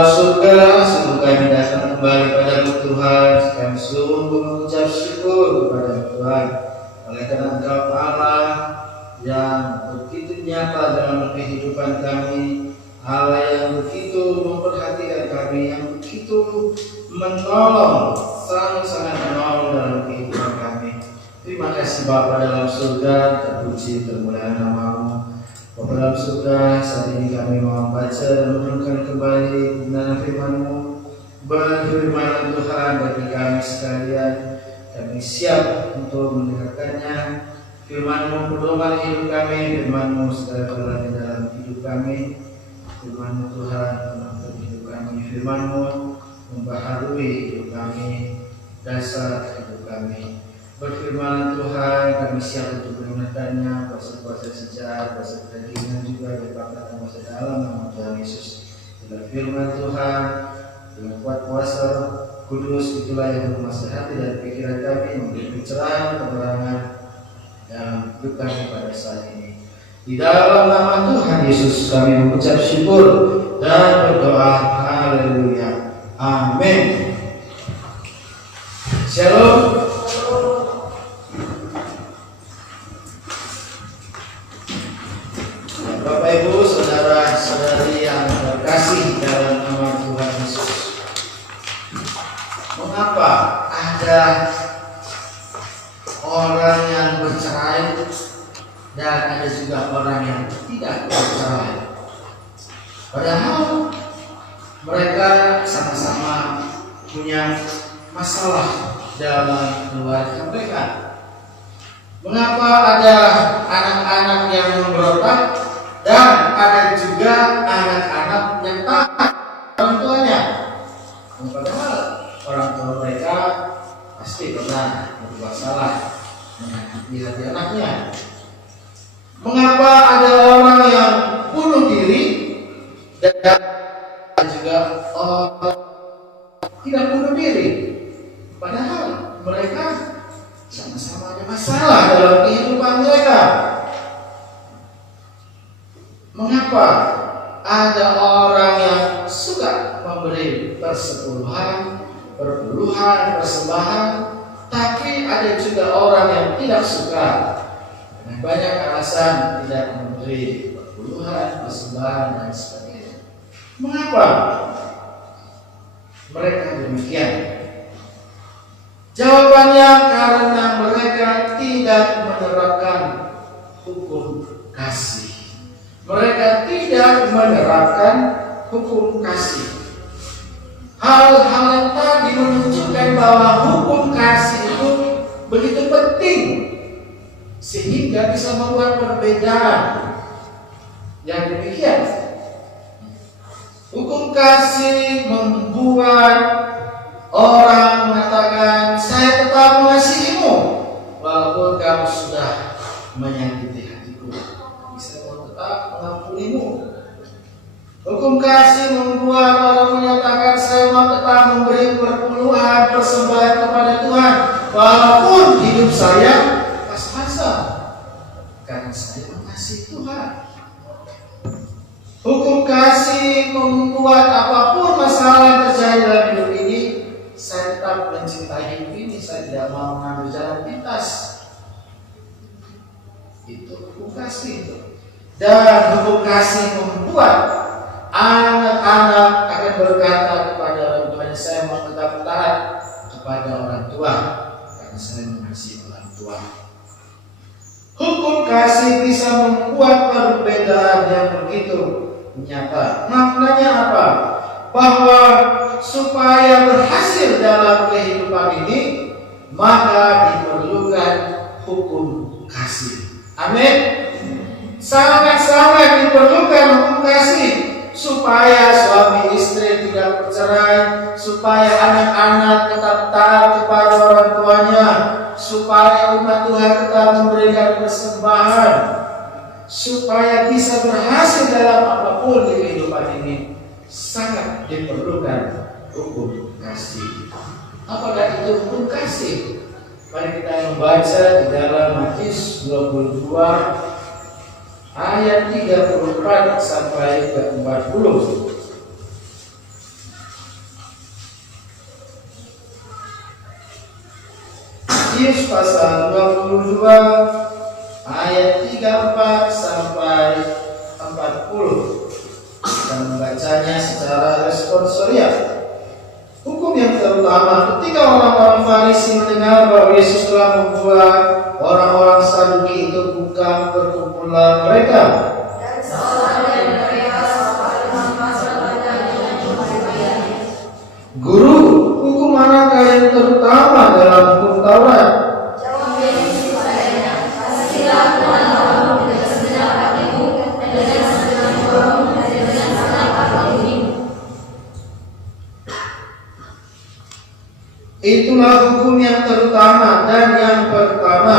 dalam surga, sungguh kami datang kembali padamu Tuhan. Kami sungguh mengucap syukur kepada Tuhan oleh karena Engkau Allah yang begitu nyata dalam kehidupan kami, Allah yang begitu memperhatikan kami, yang begitu menolong, sangat-sangat menolong dalam kehidupan kami. Terima kasih Bapa dalam surga, terpuji termulia nama-Mu. Bapa dalam surga, saat ini kami mau membaca dan merenungkan kembali kebenaran firman-Mu. Berfirman Tuhan bagi kami sekalian, kami siap untuk mendengarkannya. Firman-Mu pedoman hidup kami, Firman-Mu segala berlaku dalam hidup kami. Firman-Mu Tuhan menuntun hidup kami, Firman-Mu membaharui hidup kami, dasar hidup kami. Berfirman Tuhan, kami siap untuk mendengarkannya, kuasa-kuasa sejarah, kuasa kedagingan juga, berbakat dan kuasa dalam nama Tuhan Yesus. Bila firman Tuhan, dengan kuat kuasa kudus, itulah yang menguasai hati dan pikiran kami, memberi pencerahan, penerangan dalam hidup kami pada saat ini. Di dalam nama Tuhan Yesus kami mengucap syukur dan berdoa. Haleluya. Amin. Shalom. Bapak Ibu, saudara-saudari yang terkasih dalam nama Tuhan Yesus. Mengapa ada orang yang bercerai dan ada juga orang yang tidak bercerai? Padahal mereka sama-sama punya masalah dalam keluarga mereka. Mengapa ada anak-anak yang memberontak dan ada juga anak-anak yang taat orang tuanya? Padahal orang tua mereka pasti pernah berbuat salah menyakiti hati anaknya. Mengapa ada orang yang bunuh diri dan ada juga orang tidak bunuh diri? Padahal mereka sama-sama ada masalah dalam kehidupan mereka. Mengapa ada orang yang suka memberi persepuluhan, perpuluhan, persembahan, tapi ada juga orang yang tidak suka dengan banyak alasan tidak memberi perpuluhan, persembahan dan sebagainya? Mengapa mereka demikian? Jawabannya karena mereka tidak menerapkan hukum kasih. Mereka tidak menerapkan hukum kasih. Hal-hal yang tadi menunjukkan bahwa hukum kasih itu begitu penting sehingga bisa membuat perbedaan yang demikian. Hukum kasih membuat orang mengatakan, saya tetap mengasihimu walaupun kamu sudah menyakiti hatiku. Saya mau tetap mengampunimu. Hukum kasih membuat orang menyatakan, saya mau tetap memberi perpuluhan, persembahan kepada Tuhan walaupun hidup saya pas-pasan, karena saya mengasihi Tuhan. Hukum kasih membuat apapun masalah yang terjadi dalam hidup ini, saya tetap mencintai hidup ini, saya tidak mau mengambil jalan pintas. Itu hukum kasih itu. Dan hukum kasih membuat anak-anak akan berkata kepada orang tuanya, saya mau tetap taat kepada orang tua karena saya mengasihi orang tua. Hukum kasih bisa membuat perbedaan yang begitu nyata. Maknanya apa? Bahwa supaya berhasil dalam kehidupan ini, maka diperlukan hukum kasih. Amin. Sangat-sangat diperlukan hukum kasih supaya suami istri tidak bercerai, supaya anak-anak tetap taat kepada orang tuanya, supaya umat Tuhan tetap memberikan persembahan, supaya bisa berhasil dalam apapun di kehidupan ini. Sangat diperlukan hukum kasih. Apakah itu hukum kasih? Mari kita membaca di dalam Matius 22 ayat 34 sampai ke 40. Matius pasal 22 ayat 34 sampai 40. Kita membacanya secara responsorial. Hukum yang terutama ketika orang-orang Farisi mendengar bahwa Yesus telah membuat orang-orang Saduki itu bukan perkumpulan mereka. Guru, hukum manakah yang terutama dalam hukum Taurat? Itulah hukum yang terutama dan yang pertama.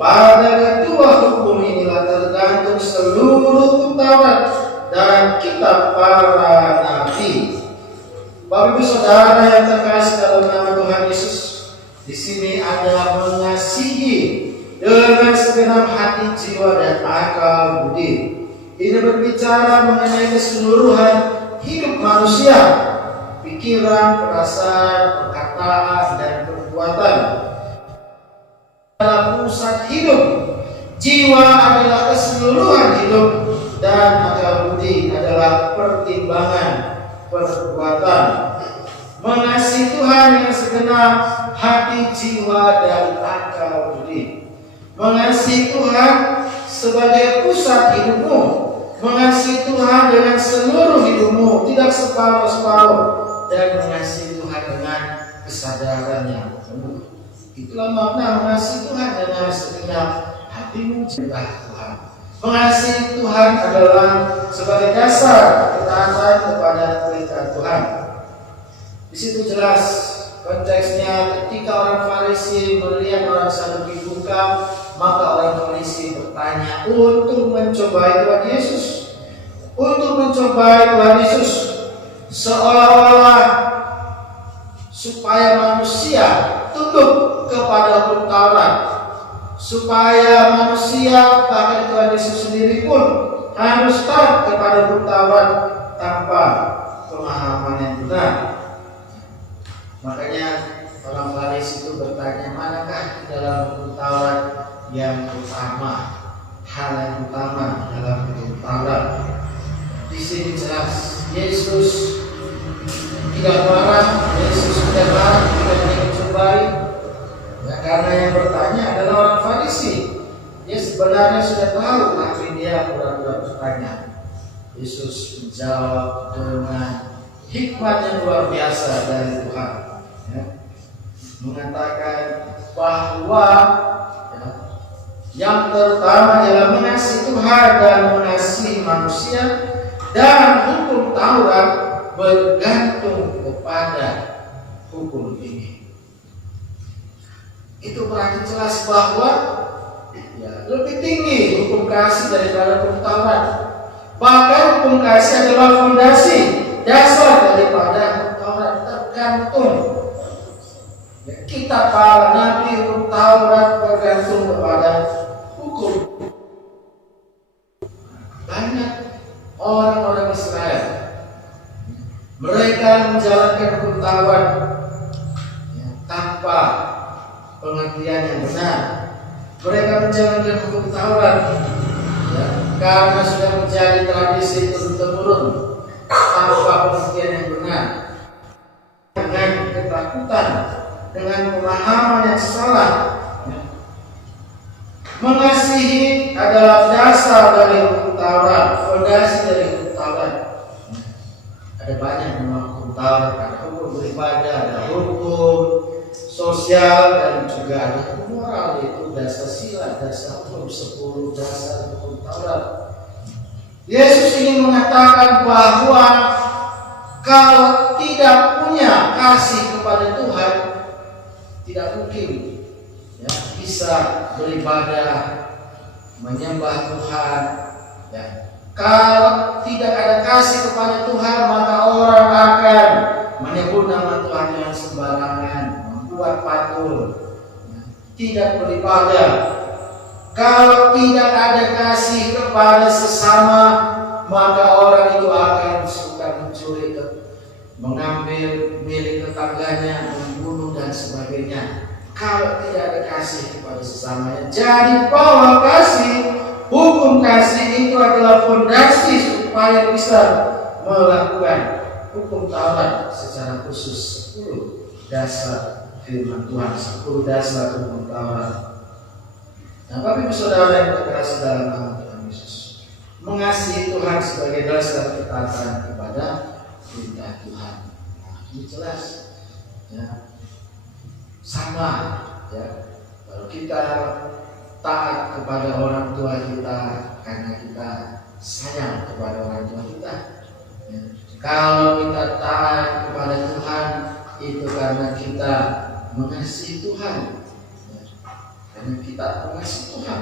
Pada kedua hukum inilah tergantung seluruh hukum Taurat dan kitab para nabi. Bapak Ibu Saudara yang terkasih dalam nama Tuhan Yesus, di sini ada mengasihi dengan segenap hati, jiwa, dan akal budi. Ini berbicara mengenai keseluruhan hidup manusia, pikiran, perasaan, perkataan, dan perbuatan. Adalah pusat hidup. Jiwa adalah keseluruhan hidup, dan akal budi adalah pertimbangan perbuatan. Mengasihi Tuhan yang segenap hati, jiwa, dan akal budi. Mengasihi Tuhan sebagai pusat hidupmu. Mengasihi Tuhan dengan seluruh hidupmu, tidak separuh-separuh, dan mengasihi Tuhan dengan kesadaran yang penuh. Itulah makna mengasihi Tuhan dengan segenap hatimu, cinta Tuhan. Mengasihi Tuhan adalah sebagai dasar ketaatan kepada perintah Tuhan. Di situ jelas konteksnya ketika orang Farisi melihat orang Saduki buka, maka orang Farisi bertanya untuk mencobai Tuhan Yesus. Untuk mencobai Tuhan Yesus, seolah-olah supaya manusia tunduk kepada hukum Taurat, supaya manusia bahkan Tuhan Yesus sendiri pun harus taat kepada hukum Taurat tanpa pemahaman yang benar. Makanya orang Farisi itu bertanya, manakah di dalam hukum Taurat yang utama, hal yang utama dalam hukum Taurat? Di sini jelas Yesus tidak marah, Yesus tidak marah, tidak dicobai. Ya, karena yang bertanya adalah orang Farisi. Dia sebenarnya sudah tahu, tapi dia pura-pura bertanya. Yesus menjawab dengan hikmat yang luar biasa dari Tuhan. Ya, mengatakan bahwa yang pertama adalah mengasihi Tuhan dan mengasihi manusia, dan hukum Taurat bergantung kepada hukum ini. Itu berarti jelas bahwa lebih tinggi hukum kasih daripada hukum Taurat. Bahkan hukum kasih adalah fondasi dasar daripada hukum Taurat, tergantung. Kitab para nabi, hukum Taurat bergantung kepada hukum. Banyak orang-orang Israel, mereka menjalankan hukum Taurat tanpa pengertian yang benar. Mereka menjalankan hukum Taurat karena sudah menjadi tradisi turun-temurun tanpa pengertian yang benar, dengan ketakutan, dengan pemahaman yang salah. Mengasihi adalah dasar dari hukum Taurat, fondasi dari hukum Taurat. Ada banyak memang hukum Taurat, ada hukum beribadah, ada hukum sosial, dan juga ada hukum moral, yaitu dasar sila, dasar hukum 10 dasar hukum Taurat. Yesus ingin mengatakan bahwa kalau tidak punya kasih kepada Tuhan, tidak mungkin bisa beribadah, menyembah Tuhan. Kalau tidak ada kasih kepada Tuhan, maka orang akan menyebut nama Tuhan yang sembarangan, membuat patung, tidak beribadah. Kalau tidak ada kasih kepada sesama, maka orang itu akan suka mengambil milik tetangganya, membunuh dan sebagainya. Kalau tidak ada kasih kepada sesamanya, jadi bahwa kasih, hukum kasih itu adalah fondasi supaya bisa melakukan hukum Taurat secara khusus 10 dasar firman Tuhan, 10 dasar hukum Taurat. Nah, Bapak Ibu Saudara yang terkasih dalam nama Tuhan Yesus, mengasihi Tuhan sebagai dasar ketaatan kepada perintah Tuhan. Nah, ini jelas, ya. Sama, ya. Kalau kita taat kepada orang tua kita karena kita sayang kepada orang tua kita, ya. Kalau kita taat kepada Tuhan itu karena kita mengasihi Tuhan, ya. Karena kita mengasihi Tuhan.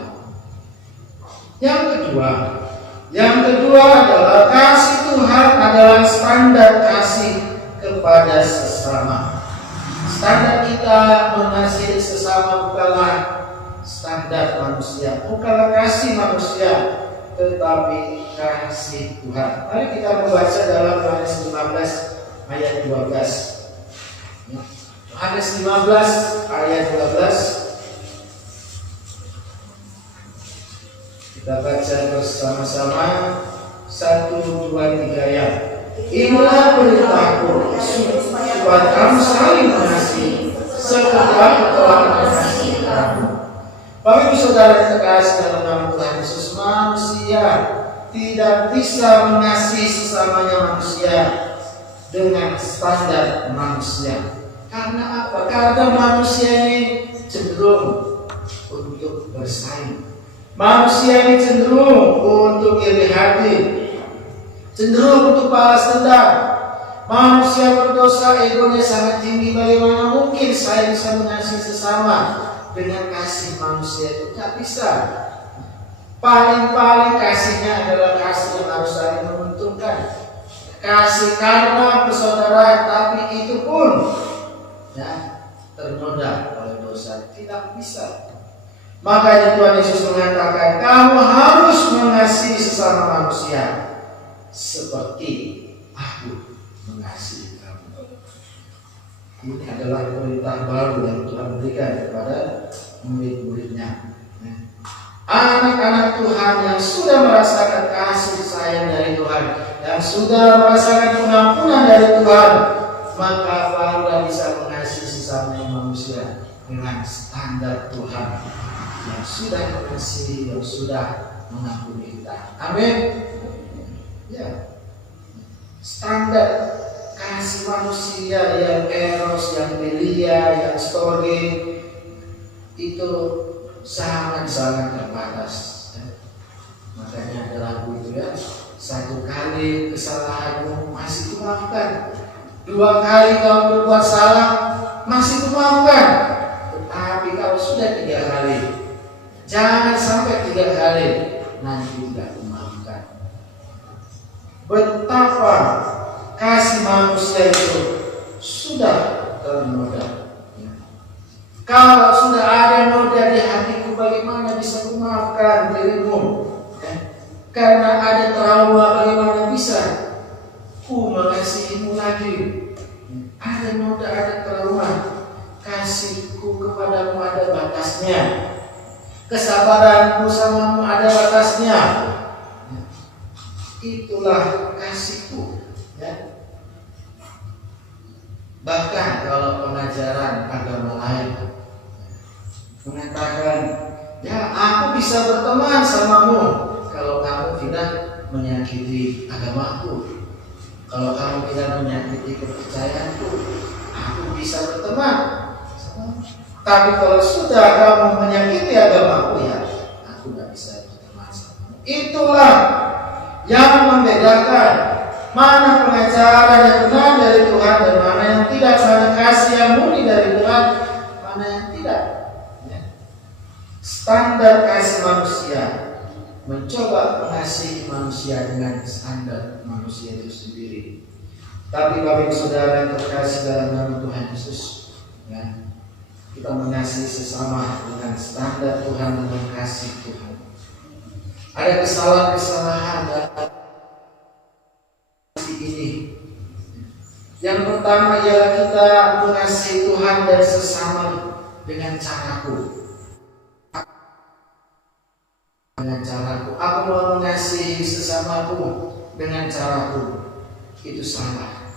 Yang kedua adalah kasih Tuhan adalah standar kasih kepada sesama. Standar kita mengasihi sesama bukanlah standar manusia, bukanlah kasih manusia, tetapi kasih Tuhan. Mari kita membaca dalam Yohanes 15 ayat 12. Yohanes 15 ayat 12. Kita baca bersama-sama 1, 2, 3 ya. Inilah perintahku supaya kamu saling mengasihi seperti aku telah mengasihi kamu. Bapak Ibu Saudara yang terkasih dalam nama Tuhan Yesus, manusia tidak bisa mengasihi sesamanya manusia dengan standar manusia. Karena apa? Karena manusia ini cenderung untuk bersaing. Manusia ini cenderung untuk iri hati, cenderung untuk balas dendam. Manusia berdosa, egonya sangat tinggi. Bagaimana mungkin saya bisa mengasihi sesama dengan kasih manusia itu? Tidak bisa. Paling-paling kasihnya adalah kasih yang harus saling menguntungkan. Kasih karena persaudaraan, tapi itu pun ya ternoda oleh dosa. Tidak bisa. Makanya Tuhan Yesus mengatakan, kamu harus mengasihi sesama manusia seperti aku mengasihi kamu. Ini adalah perintah baru yang Tuhan berikan kepada murid-muridnya. Anak-anak Tuhan yang sudah merasakan kasih sayang dari Tuhan, yang sudah merasakan pengampunan dari Tuhan, maka barulah bisa mengasihi sesama manusia dengan standar Tuhan yang sudah mengasihi, yang sudah mengampuni kita. Amin. Ya, standar kasih manusia yang eros, yang filia, yang storge itu sangat-sangat terbatas. Makanya ada lagu itu ya, 1 kali kesalahanmu masih kumaafkan, 2 kali kau berbuat salah masih kumaafkan, tetapi kalau sudah 3 kali, jangan sampai 3 kali nanti tidak kumaafkan. Betapa kasih manusia itu sudah ternoda. Kalau sudah ada noda di hatiku, bagaimana bisa memaafkan dirimu? Karena ada trauma, bagaimana bisa ku mengasihimu lagi? Ada noda, ada trauma. Kasihku kepadamu ada batasnya. Kesabaranku samamu ada batasnya. Itulah kasihku. Ya. Bahkan kalau pengajaran agama lain mengatakan, ya aku bisa berteman samamu kalau kamu tidak menyakiti agamaku, kalau kamu tidak menyakiti kepercayaanku, aku bisa berteman samamu. Tapi kalau sudah kamu menyakiti agamaku, ya aku tidak bisa berteman samamu. Itulah yang membedakan mana pengajaran yang benar dari Tuhan dan mana yang tidak, mana kasih yang murni dari Tuhan, mana yang tidak. Standar kasih manusia mencoba mengasihi manusia dengan standar manusia itu sendiri. Tapi Bapak Ibu Saudara yang terkasih dalam nama Tuhan Yesus, ya, kita mengasihi sesama dengan standar Tuhan, dengan kasih Tuhan. Ada kesalahan-kesalahan dalam ini Yang pertama ialah kita mengasihi Tuhan dan sesama dengan caraku. Dengan caraku, aku mau mengasihi sesamaku dengan caraku. Itu salah.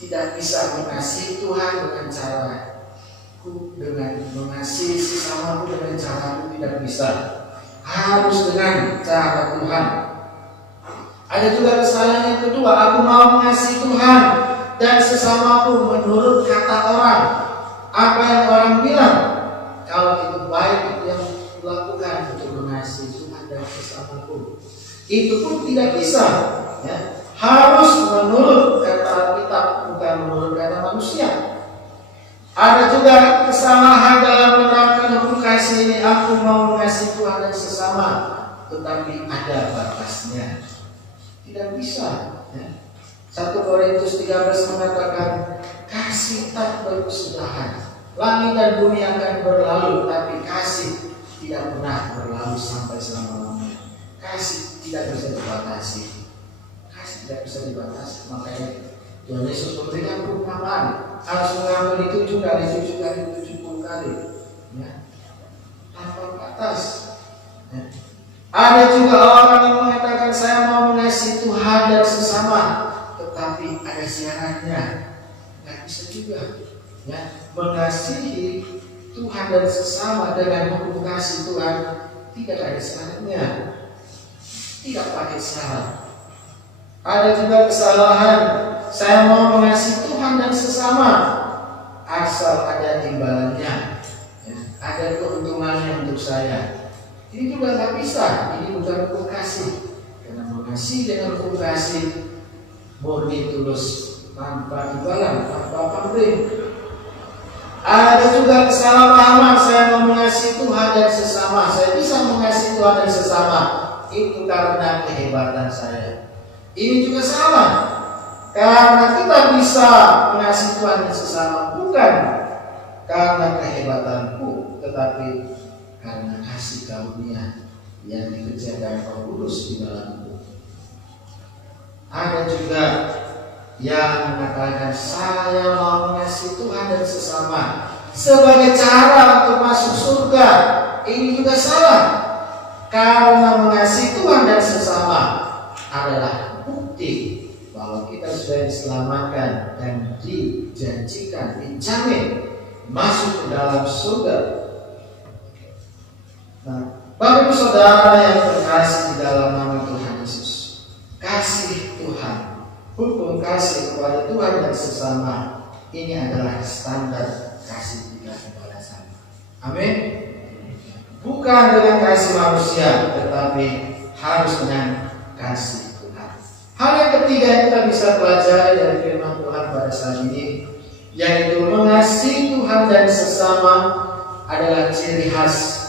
Tidak bisa mengasihi Tuhan dengan caraku, dengan mengasihi sesamaku dengan caraku, tidak bisa. Harus dengan cara Tuhan. Ada juga kesalahan yang kedua, aku mau mengasihi Tuhan dan sesamaku menurut kata orang. Apa yang orang bilang, kalau itu baik, itu yang lakukan untuk mengasihi Tuhan dan sesamaku. Itu pun tidak bisa, ya. Harus menurut kata Alkitab, bukan menurut kata manusia. Ada juga kesalahan dalam menerapkan hukum kasih ini. Aku mau mengasihi Tuhan dan sesama, tetapi ada batasnya. Tidak bisa, ya. 1 Korintus 13 mengatakan, kasih tak berkesudahan. Langit dan bumi akan berlalu, tapi kasih tidak pernah berlalu sampai selama-lamanya. Kasih tidak bisa dibatasi. Kasih tidak bisa dibatasi. Makanya Tuhan Yesus memberikan perumpamaan, harus mengampuni 7 kali 70 kali, ya, tanpa batas. Ya. Ada juga orang yang mengatakan, saya mau mengasihi Tuhan dan sesama, tetapi ada syaratnya. Nggak bisa juga, ya. Mengasihi Tuhan dan sesama dengan hukum kasih Tuhan tidak ada syaratnya, tidak pakai syarat. Ada juga kesalahan, saya mau mengasihi Tuhan dan sesama, asal ada imbalannya, ya. Ada keuntungannya untuk saya. Ini juga nggak bisa. Ini bukan hukum kasih. Karena mengasihi dengan hukum kasih murni tulus, tanpa imbalan, tanpa pamrih. Ada juga kesalahpahaman, saya mau mengasihi Tuhan dan sesama. Saya bisa mengasihi Tuhan dan sesama itu karena kehebatan saya. Ini juga salah. Karena kita bisa mengasihi Tuhan dan sesama bukan karena kehebatanku, tetapi karena kasih karunia yang dikerjakan Paulus di dalamku. Ada juga yang mengatakan, saya mau mengasihi Tuhan dan sesama sebagai cara untuk masuk surga. Ini juga salah. Karena mengasihi Tuhan dan sesama adalah bukti bahwa kita sudah diselamatkan dan dijanjikan, dijamin masuk ke dalam surga. Nah, Bapak Ibu Saudara yang terkasih di dalam nama Tuhan Yesus, kasih Tuhan, hukum kasih kepada Tuhan dan sesama, ini adalah standar kasih kita kepada sama. Amin. Bukan dengan kasih manusia, tetapi harus dengan kasih Tuhan. Hal yang ketiga yang kita bisa pelajari dari firman Tuhan pada saat ini, yaitu mengasihi Tuhan dan sesama adalah ciri khas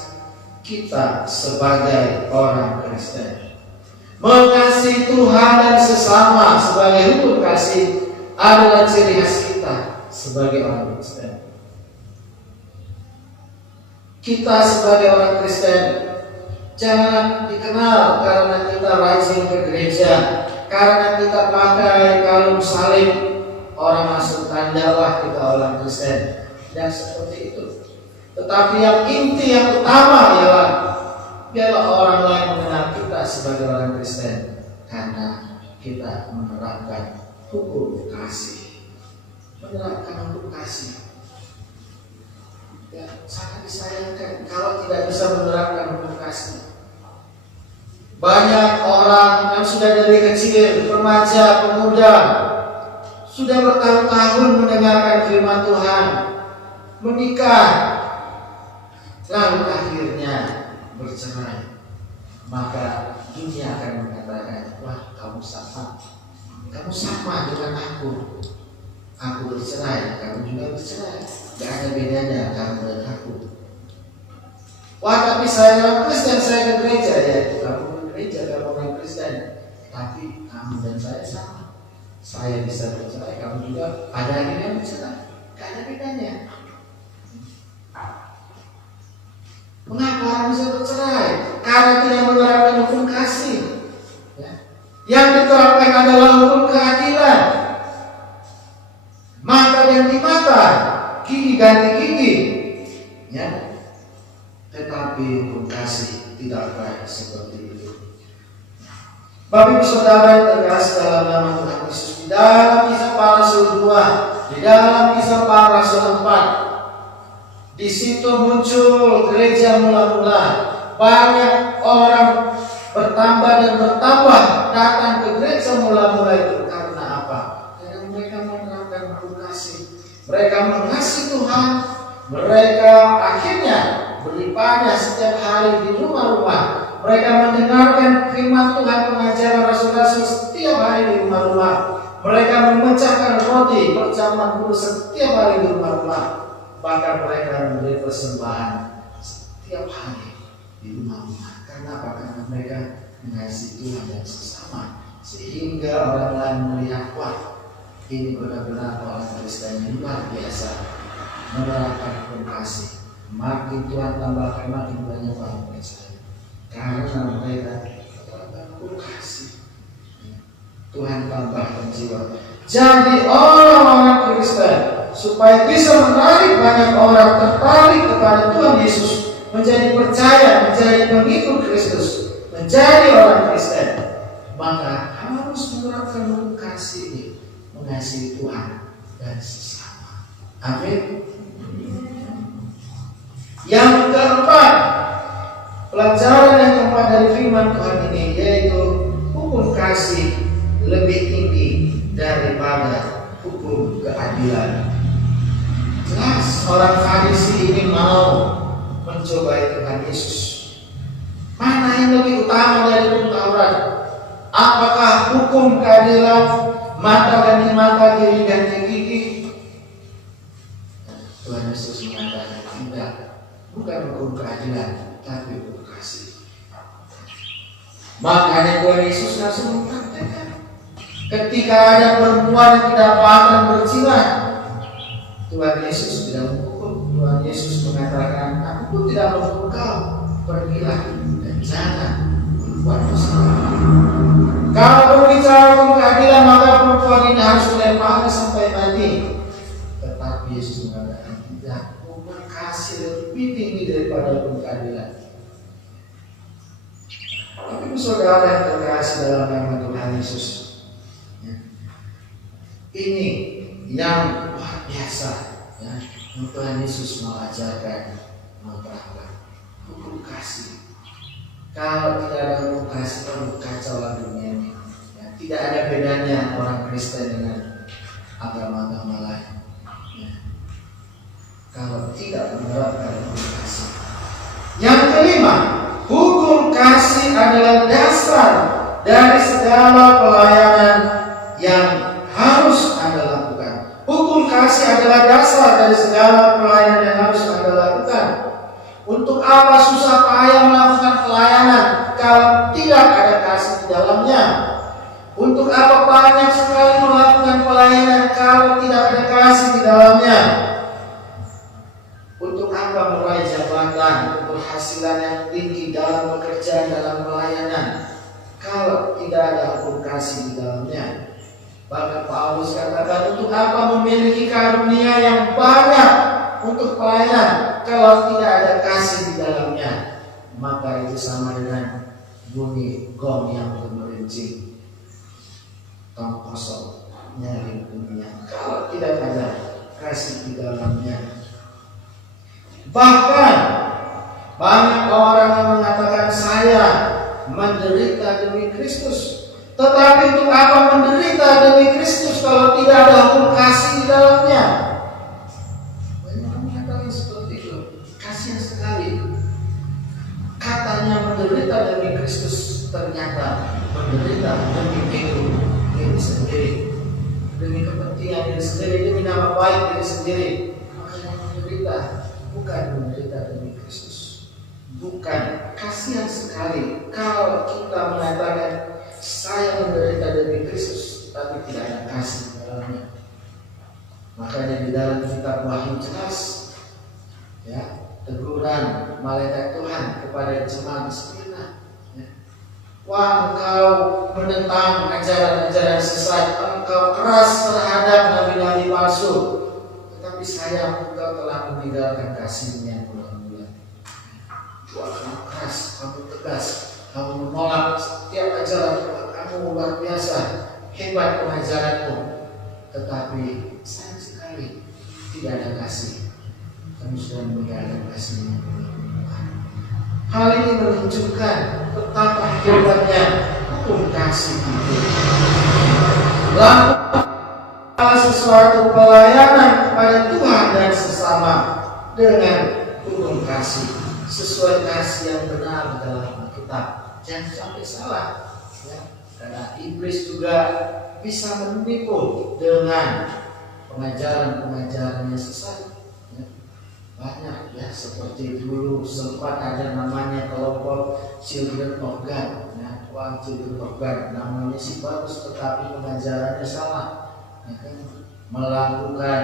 kita sebagai orang Kristen. Mengasihi Tuhan dan sesama sebagai hukum kasih adalah ciri khas kita sebagai orang Kristen. Kita sebagai orang Kristen jangan dikenal karena kita rajin ke gereja, karena kita pakai kalung salib, orang masuk tanda wah kita orang Kristen, dan seperti itu. Tetapi yang inti, yang utama ialah biarlah orang lain mengenal kita sebagai orang Kristen karena kita menerapkan hukum kasih. Menerapkan hukum kasih. Ya, sangat disayangkan kalau tidak bisa menerapkan hukum kasih. Banyak orang yang sudah dari kecil, remaja, pemuda, sudah bertahun-tahun mendengarkan firman Tuhan, menikah, lalu akhirnya bercerai. Maka dunia akan mengatakan, wah kamu sama dengan aku. Aku bercerai, kamu juga bercerai. Gak ada bedanya kamu dan aku. Wah tapi saya orang Kristen, saya ke gereja. Ya kamu ke gereja, kamu orang Kristen. Tapi kamu dan saya sama. Saya bisa bercerai, kamu juga pada akhirnya bercerai. Gak ada bedanya. Mengapa orang bisa bercerai? Karena tidak menerapkan hukum kasih, ya. Yang diterapkan adalah hukum keadilan. Bapak Ibu Saudara yang terkasih dalam nama Tuhan Yesus, di dalam Kisah para Rasul 2, di dalam Kisah para Rasul 4, di situ muncul gereja mula-mula. Banyak orang bertambah dan bertambah datang ke gereja mula-mula itu. Karena apa? Karena mereka menerapkan penuh kasih. Mereka mengasihi Tuhan. Mereka akhirnya beribadah setiap hari di rumah-rumah. Mereka mendengarkan firman Tuhan, pengajaran rasul-rasul setiap hari di rumah-rumah. Mereka memecahkan roti perjamuan kudus setiap hari di rumah-rumah. Bahkan mereka memberi persembahan setiap hari di rumah-rumah. Karena apa? Karena mereka mengasihi Tuhan dan sesama. Sehingga orang lain melihat, wah, ini benar-benar orang Kristen yang luar biasa, menerapkan penuh kasih. Makin Tuhan tambahkan, makin banyak orang percaya. Karena mereka penuh kasih. Tuhan tambahkan jiwa. Jadi orang-orang Kristen supaya bisa menarik banyak orang tertarik kepada Tuhan Yesus, menjadi percaya, menjadi pengikut Kristus, menjadi orang Kristen, maka harus menerapkan penuh kasih, mengasihi Tuhan dan sesama. Amin. Yang keempat, pelajaran yang keempat dari firman Tuhan ini yaitu hukum kasih lebih tinggi daripada hukum keadilan. Jelas orang Farisi ini mau mencobai Tuhan Yesus. Mana yang lebih utama dari hukum Taurat? Apakah hukum keadilan mata ganti mata, gigi ganti gigi? Tuhan Yesus mengatakan tidak, bukan hukum keadilan, tapi hukum kasih. Makanya Tuhan Yesus langsung mengatakan, ketika ada perempuan yang kedapatan berzina, Tuhan Yesus tidak menghukum. Tuhan Yesus mengatakan, aku pun tidak menghukum kau, pergilah dan jangan berbuat dosa. Kalau berbicara tentang keadilan, maka perempuan ini harus dilempari sampai mati. Tetapi Yesus mengatakan tidak, hukum kasih lebih tinggi daripada hukum keadilan. Tapi saudara yang terkasih dalam nama Tuhan Yesus, ini yang luar biasa, ya, yang Tuhan Yesus mau ajarkan, mau terapkan hukum kasih. Kalau tidak ada hukum kasih, akan kacau dunia ini. Ya, tidak ada bedanya orang Kristen dengan agama-agama lain. Ya. Kalau tidak menerapkan hukum kasih. Yang kelima, hukum kasih adalah dasar dari segala pelayanan yang harus Anda lakukan. Hukum kasih adalah dasar dari segala pelayanan yang harus Anda lakukan. Untuk apa susah payah melakukan pelayanan kalau tidak ada kasih di dalamnya? Untuk apa banyak sekali melakukan pelayanan kalau tidak ada kasih di dalamnya? Untuk apa meraih jabatan, penghasilan yang tinggi dalam pekerjaan, dalam pelayanan kalau tidak ada hukum kasih di dalamnya? Bahkan Paulus katakan, untuk apa memiliki karunia yang banyak untuk pelayanan kalau tidak ada kasih di dalamnya? Maka itu sama dengan bunyi gong yang gemerincing, tong kosong, nyari dunia kalau tidak ada kasih di dalamnya. Bahkan banyak orang yang mengatakan, saya menderita demi Kristus. Tetapi untuk apa menderita demi Kristus kalau tidak ada hukum kasih di dalamnya? Banyak orang mengatakan seperti itu. Kasihan sekali. Katanya menderita demi Kristus, ternyata menderita demi diri sendiri, demi kepentingan diri sendiri, demi nama baik diri sendiri. Makanya menderita, bukan menderita demi Kristus. Bukan. Kasihan sekali kalau kita mengatakan saya menderita demi Kristus, tapi tidak ada kasih di dalamnya. Makanya di dalam kitab Wahyu jelas, ya, teguran malaikat Tuhan kepada jemaat Smyrna. Ya. Wah, engkau menentang ajaran-ajaran sesat, engkau keras terhadap nabi-nabi palsu, tetapi sayang engkau telah meninggalkan kasih-Mu yang bulan-bulan. Wah, kamu keras, kamu tegas, kamu menolak setiap ajaran Tuhan kami. kamu luar biasa, hebat pengajaranmu, tetapi sayang sekali tidak ada kasih. Kamu sudah meninggalkan kasihnya. Hal ini menunjukkan betapa hebatnya hukum kasih itu. Lakukan sesuatu pelayanan kepada Tuhan dan sesama dengan hukum kasih, sesuai kasih yang benar dalam Alkitab. Jangan sampai salah, ya. Karena iblis juga bisa menipu dengan pengajaran-pengajaran yang sesat. Ya. Banyak ya, seperti dulu sempat ada namanya kelompok Children of God, ya. Wah, Children of God namanya sih bagus, tetapi pengajarannya salah, ya kan? Melakukan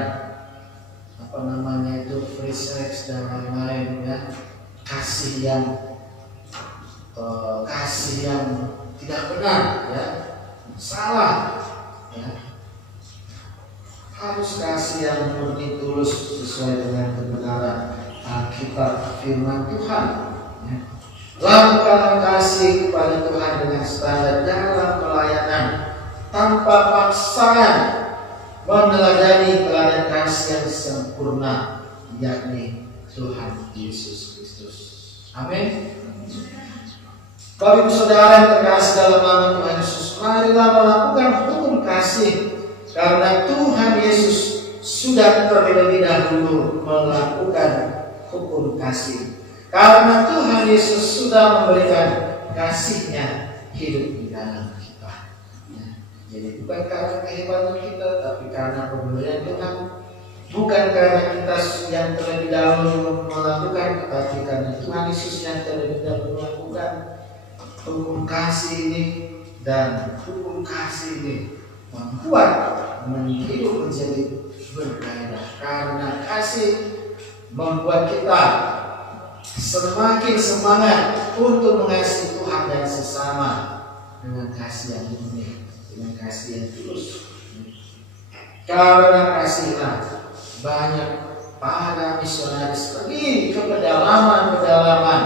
free sex dan lain-lain, ya. Kasih yang tidak benar, ya, salah, ya. Harus kasih yang murni tulus sesuai dengan kebenaran Alkitab firman Tuhan, ya. Lakukan kasih kepada Tuhan dengan standar dalam pelayanan tanpa paksaan, meneladani teladan kasih yang sempurna, yakni Tuhan Yesus Kristus. Amin. Bapak Ibu Saudara yang terkasih dalam nama Tuhan Yesus, marilah melakukan hukum kasih, karena Tuhan Yesus sudah terlebih dahulu melakukan hukum kasih. Karena Tuhan Yesus sudah memberikan kasih-Nya hidup di dalam kita. Ya. Jadi bukan karena kehebatan kita, tapi karena pemberian Tuhan. Bukan karena kita yang terlebih dahulu melakukan, tetapi karena Tuhan Yesus yang terlebih dahulu melakukan hukum kasih ini. Dan hukum kasih ini membuat hidup menjadi bergairah, karena kasih membuat kita semakin semangat untuk mengasihi Tuhan dan sesama dengan kasih yang murni, dengan kasih yang tulus. Karena kasihlah banyak para misionaris pergi ke pedalaman-pedalaman,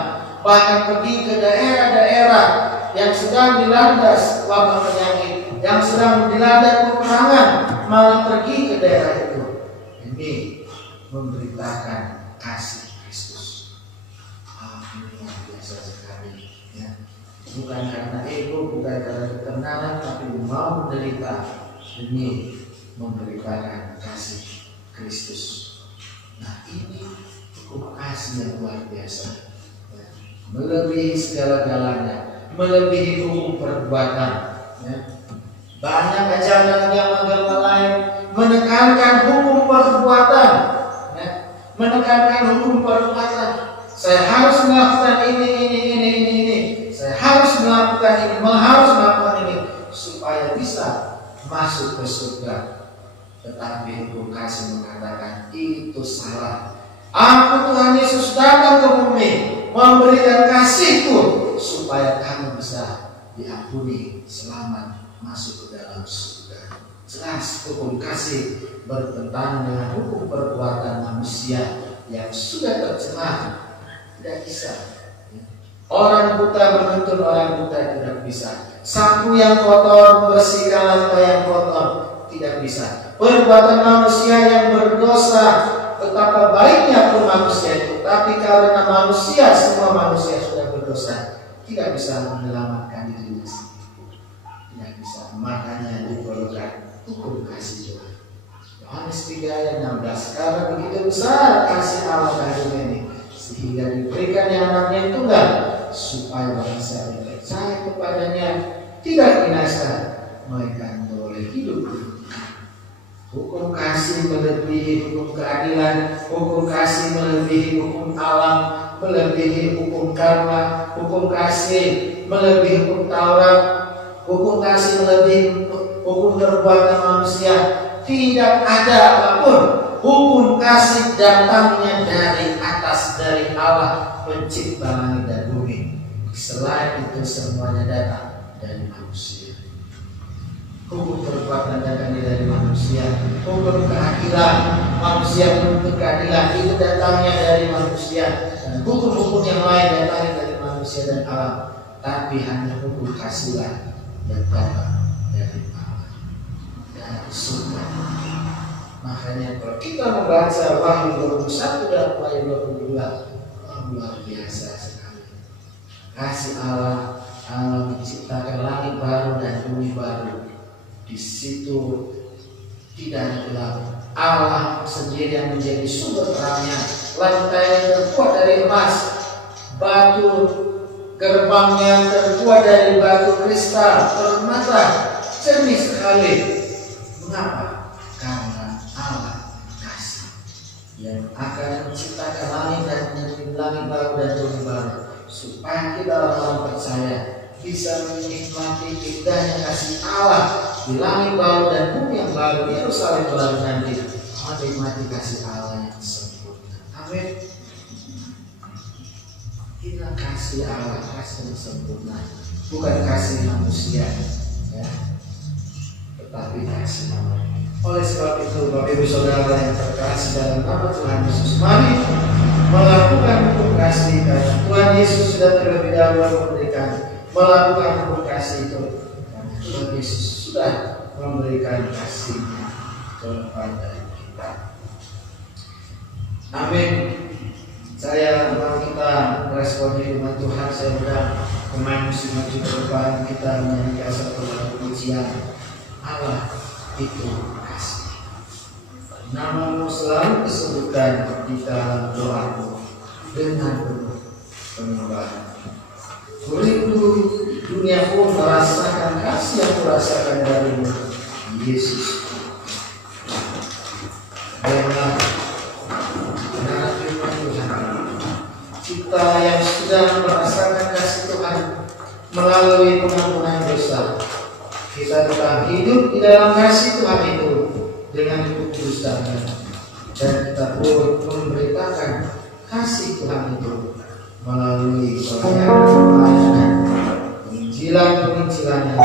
bahkan pergi ke daerah-daerah yang sedang dilanda wabah penyakit, yang sedang dilanda peperangan, malah pergi ke daerah itu demi memberitakan kasih Kristus. Ini luar biasa sekali, ya. Bukan karena ego, bukan karena ketenaran, tapi mau menderita demi memberitakan kasih Kristus. Nah, ini hukum kasih yang luar biasa, ya. Melebihi segala-galanya, melebihi hukum perbuatan, ya. Banyak ajaran agama lain menekankan hukum perbuatan, ya. Menekankan hukum perbuatan. Saya harus melakukan ini. Saya harus melakukan ini, harus melakukan ini supaya bisa masuk ke surga. Tetapi hukum kasih mengatakan itu salah. Aku Tuhan Yesus datang ke bumi memberikan kasihku supaya kamu bisa diampuni, selamat, masuk ke dalam surga. Jelas hukum kasih bertentangan dengan hukum perbuatan manusia yang sudah tercemar. Tidak bisa. Orang buta menuntun orang buta, tidak bisa. Sapu yang kotor bersihkan lantai yang kotor, tidak bisa. Perbuatan manusia yang berdosa, betapa baiknya pun manusia itu, tapi karena manusia, semua manusia sudah berdosa, tidak bisa menyelamatkan dirinya sendiri. Tidak bisa. Makanya diperlukan hukum kasih Tuhan. Yohanes 3 ayat 16. Karena begitu besar kasih Allah pada dunia ini, sehingga diberikannya anaknya yang tunggal, supaya bangsa yang percaya kepadanya tidak binasa, melainkan beroleh hidup. Hukum kasih melebihi hukum keadilan, hukum kasih melebihi hukum alam, melebihi hukum karma, hukum kasih melebihi hukum Taurat, hukum kasih melebihi hukum perbuatan manusia. Tidak ada apapun. Hukum kasih datangnya dari atas, dari Allah pencipta langit dan bumi. Selain itu semuanya datang dari manusia. Hukum perbuatan datangnya dari manusia. Hukum keadilan, manusia menuntut keadilan, itu datangnya dari manusia. Dan hukum-hukum yang lain datangnya dari manusia dan alam. Tapi hanya hukum kasihlah yang datang dari Allah, dari surga. Makanya kalau kita membaca Wahyu 21 dan Wahyu 22, luar biasa sekali. Kasih Allah menciptakan langit baru dan bumi baru. Di situ tidak ada gelap. Allah sendiri yang menjadi sumber terangnya. Lantai terbuat dari emas, batu gerbangnya terbuat dari batu kristal, permata, jernih sekali. Mengapa? Karena Allah kasih yang akan menciptakan langit dan langit baru dan bumi baru, supaya kita orang percaya bisa menikmati indahnya kasih Allah di langit baru dan bumi yang baru, Yerusalem baru nanti, menikmati kasih Allah yang sempurna. Amin. Inilah kasih Allah, kasih yang sempurna, bukan kasih manusia, ya, tetapi kasih Allah. Oleh sebab itu, Bapak Ibu Saudara yang terkasih dalam nama Tuhan Yesus, mari melakukan hukum kasih, karena Tuhan Yesus sudah terlebih dahulu melakukan hukum kasih itu, karena Tuhan Yesus sudah memberikan kasih-Nya kepada kita. Amin. Saya mau kita merespon firman Tuhan. Saya sudah pemain musik maju ke depan, kita menyanyikan satu lagu pujian. Allah itu kasih. Namamu selalu disebutkan di dalam doaku dengan penuh penyembahan. Kurindu dunia pun merasakan kasih yang kurasakan darimu, Yesus. Dengar firman Tuhan. Kita yang sudah merasakan kasih Tuhan melalui pengampunan dosa, kita tetap hidup di dalam kasih Tuhan itu dengan kudus dan kita pun memberitakan kasih Tuhan itu melalui pelayanan penginjilan yang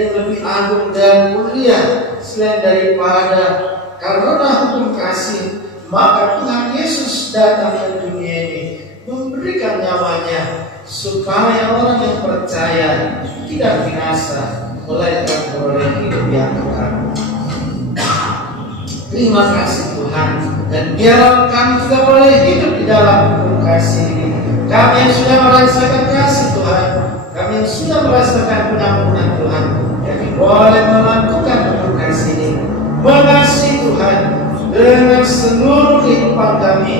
yang lebih agung dan mulia selain daripada karena hukum kasih, maka Tuhan Yesus datang ke dunia ini memberikan nyawanya supaya orang yang percaya tidak binasa, melainkan beroleh hidup yang kekal. Terima kasih Tuhan, dan biarlah kami juga boleh hidup di dalam hukum kasih ini. Kami yang sudah merasakan kasih Tuhan, kami yang sudah merasakan pengampunan Tuhan, kami boleh melakukan hukum kasih ini, mengasihi Tuhan dengan seluruh kehidupan kami,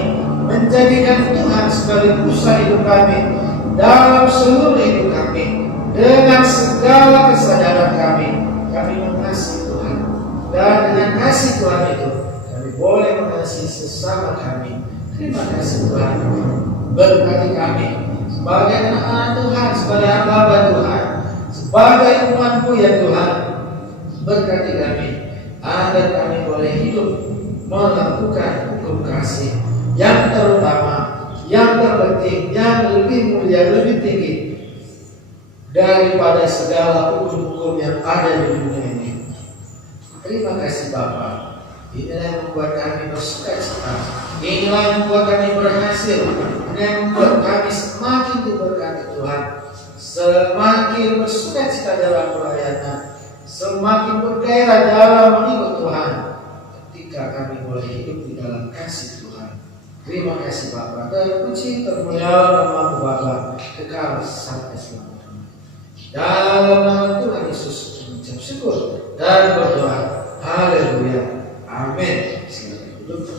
menjadikan Tuhan sebagai pusat hidup kami dalam seluruh hidup kami. Dengan segala kesadaran kami mengasihi Tuhan, dan dengan kasih Tuhan itu kami boleh mengasihi sesama kami. Terima kasih Tuhan, berkati kami sebagai anak-anak Tuhan, sebagai hamba Tuhan, sebagai umat-Mu ya Tuhan. Berkati kami agar kami boleh hidup melakukan hukum kasih yang terutama, yang terpenting, yang lebih mulia, lebih tinggi daripada segala hukum-hukum yang ada di dunia ini. Terima kasih Bapa. Inilah yang membuat kami bersuka-cita. Inilah yang membuat kami berhasil. Inilah yang membuat kami semakin diberkati Tuhan, semakin bersuka-cita dalam pelayanan, semakin bergairah dalam mengikut Tuhan, ketika kami boleh hidup di dalam kasih Tuhan. Terima kasih Bapa. Terpuji termulia nama Bapa kekal sampai selamanya. Dalam nama Tuhan Yesus mengucap syukur dan berdoa. Haleluya. Amin. Silakan duduk.